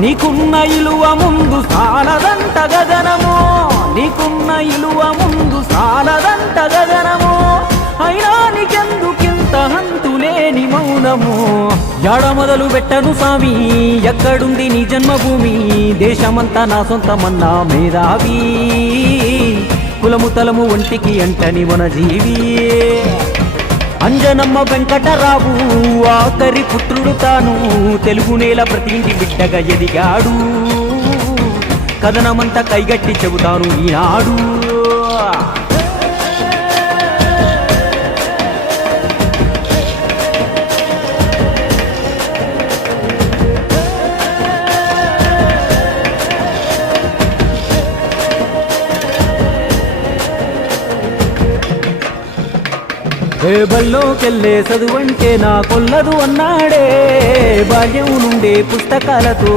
నీకున్న ఇలువ ముందు సాలదంట గగనము, నీకున్న ఇలువ ముందు సాలదంట గగనము. అయినా నీకెందుకింత హంతులేని మౌనము? యాడ మొదలు పెట్టను సామి, ఎక్కడుంది నీ జన్మభూమి? దేశమంతా నా సొంతమన్నా మేధావి, కులము తలము ఒంటికి అంటని మన జీవి. అంజనమ్మ వెంకటరావు ఆఖరి పుత్రుడు తాను, తెలుగు నేల ప్రతి ఇంటి బిడ్డగా ఎదిగాడు. కథనమంతా కైగట్టి చెబుతాను ఈనాడు. ఏ బల్లోకెళ్ళే చదువంటే నా కొల్లదు అన్నాడే, బాల్యం నుండే పుస్తకాలతో